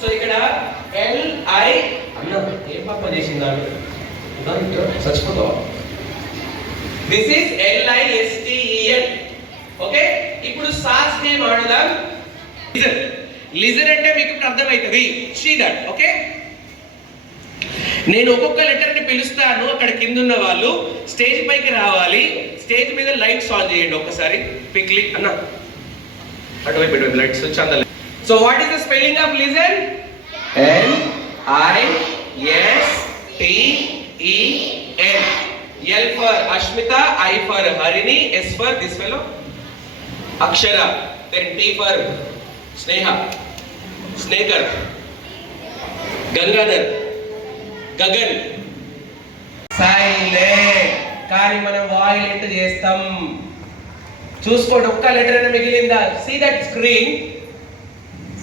So ఇక్కడ L I అన్న ఏం పాప చేసిందాడు చచ్చిపోతావా? This is L I S okay ఇప్పుడు సాస్ నేమ్ ఆడుదాం. లిజన్ లిజన్ అంటే మీకు ఇప్పుడు అర్థమవుతుంది. శ్రీధర్ ఓకే నేను ఒక్కొక్క లెటర్ని పిలుస్తాను. అక్కడ కింద ఉన్న వాళ్ళు స్టేజ్ పైకి రావాలి. స్టేజ్ మీద లైట్స్ ఆన్ చేయండి ఒక్కసారి. పిక్లీ అన్న. అటువైపు ఇటువైపు లైట్స్ వచ్చి on so what is the spelling of listen L I S T E N L for Ashmita I for Harini S for this fellow Akshara then T for Sneha స్నేకర్ Gangadhar Gagan silent కానీ మనం violent చేస్తాం. చూసుకోండి ఒక్క letter అయినా మిగిలిందా? See that screen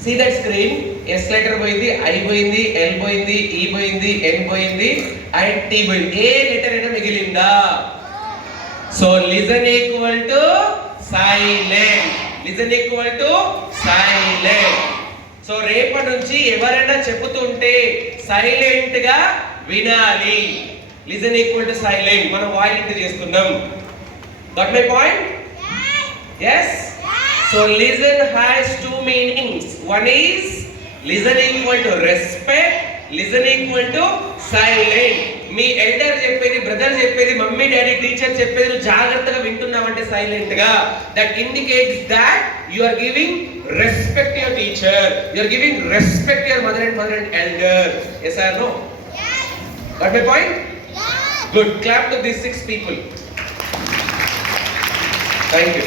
see that screen S letter పోయింది I పోయింది L పోయింది E పోయింది ఎన్ పోయింది అండ్ టీ పోయింది. ఏ లెటర్ అయినా మిగిలిందా? So listen equal to silent listen equal to silent so రేపటి నుంచి ఎవరైనా చెబుతుంటే సైలెంట్గా వినాలి. లిజన్ ఈక్వల్ టు సైలెంట్ మనం వాయిలెంట్ చేస్తున్నాం got my point yes so listen has two meanings one is listen equal to respect listen equal to silent మీ elder చెప్పేది బ్రదర్ చెప్పేది మమ్మీ డాడీ టీచర్ చెప్పేది నువ్వు జాగ్రత్తగా వింటున్నావంటే సైలెంట్గా. That indicates that you are giving respect your teacher you are giving respect your mother and father and elders are no got my point good clap to this six people thank you